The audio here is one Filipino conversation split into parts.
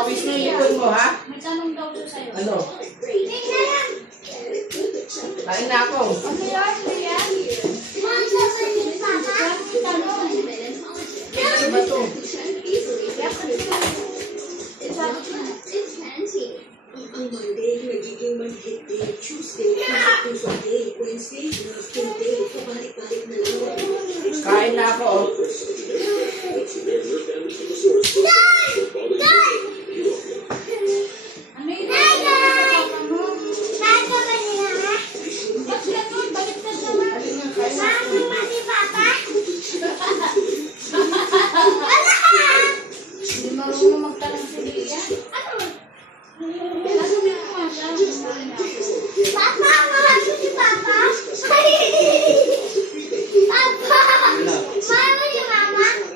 Pawis na ipon mo, ha? May tanong daw siya sa'yo. Ano? Kain na ako. Ano yan? Ano yan? Tanong. Ano ba ito? Ang Monday, nagiging manhid day. Tuesday, Tuesday day. Wednesday, Thursday day. Pabalik-balik na lang. Kain na ako. Ano yun? Papa mo? Ba't ganun? Baliktad naman. Alin nga, kain na ako. Hindi marunong magtanong si Lia. Ano yung mga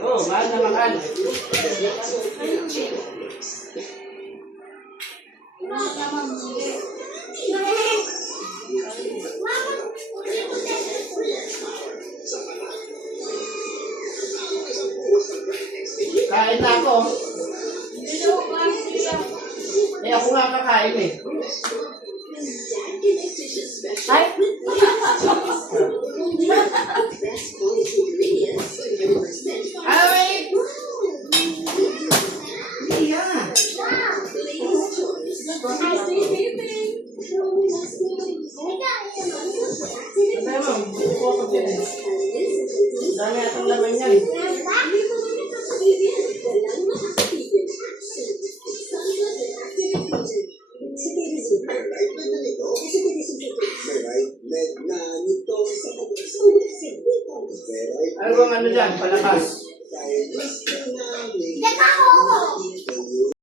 Oo, mahal na mahal. Kain na ako. Eh, ako nga kakain eh. Ay! Ay! Iya. Sabi mo, buko ako dyan eh. Dami atong laman yan. Ano bang ano dyan? Palakas.